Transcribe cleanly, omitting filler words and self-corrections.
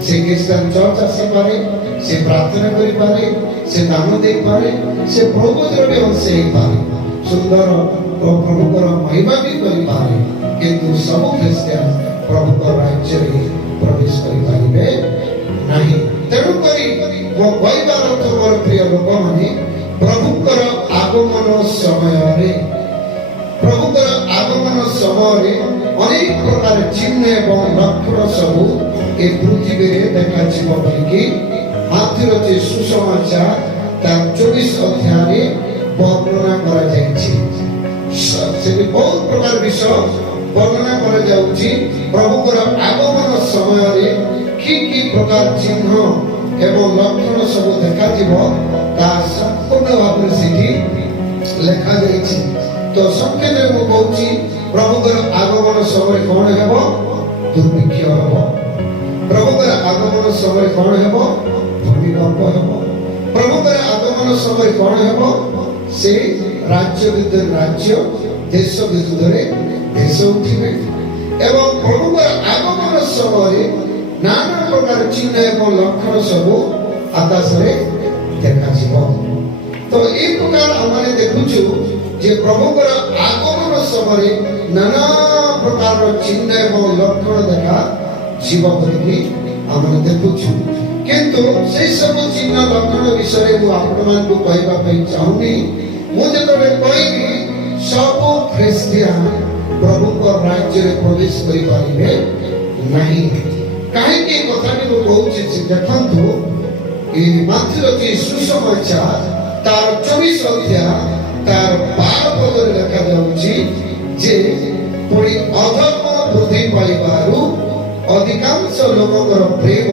से ख्रीस्टान चर्च आसी पारे, से प्रार्थना करि पारे, से दान दे पारे, से प्रभु द्रव्य अंश हे पारे, सुंदर प्रभु को महिमा भी करि पारे, किंतु सब ख्रीस्टान प्रभु को राज्य रे प्रवेश करि पारिबे नाही। तेणु करी वो कहबार अर्थ मोर प्रिय लोक माने प्रभुकर आगमन समय रे, प्रभुकर आगमन समय रे अनेक प्रकार चिन्ह एवं लक्षण सबू ए पृथ्वी रे देखा जीव बोलिकी माथुर जे सुसमाचार तार 24 अध्याय रे वर्णना करा जायछि। से बहुत प्रकार विषय वर्णना करा जाउछि। प्रभुकर आगमन समय रे की प्रकार चिन्ह एवं लक्षण सब देखा जीव ता संपूर्ण भाव से लिखा जायछि। तो संक्षेप में मु कहूछि प्रभुकर आगमन समय कौन हेबो? दुर्भिक्ष हेबो। प्रभुकर आगमन समय कौन हेबो? भूमिकंप हेबो। प्रभुकर आगमन समय कौन हेबो? से राज्य विरुद्ध राज्य, देश विरुद्ध देश उठिबे। एवं प्रभुकर आगमन समय नाना प्रकार चिन्ह एवं लक्षण सब आकाश रे देखा जीवो। तो एक प्रकार हमने देखुछु जे प्रभुकर आगमन समय नाना प्रकार चिन्ह एवं लक्षण देखा जीव बोलिकी हमने देखुछु। किंतु से सब चिन्ह लक्षण विषय मु आपण मानकु कहबा पई चाहूनी। मु जेतबे कहबी सब ख्रिस्टियन प्रभुकर राज्य रे प्रवेश करि पारिबे नाही। काहे के कथाटी को कहूछि से देखंतु ए माथुर जे सुसमाचार तार 24 अध्याय तार 12 पद रे लिखा जाउछि जे पुणी अधर्म वृद्धि पाइबारु अधिकांश लोकଙ୍କର प्रेम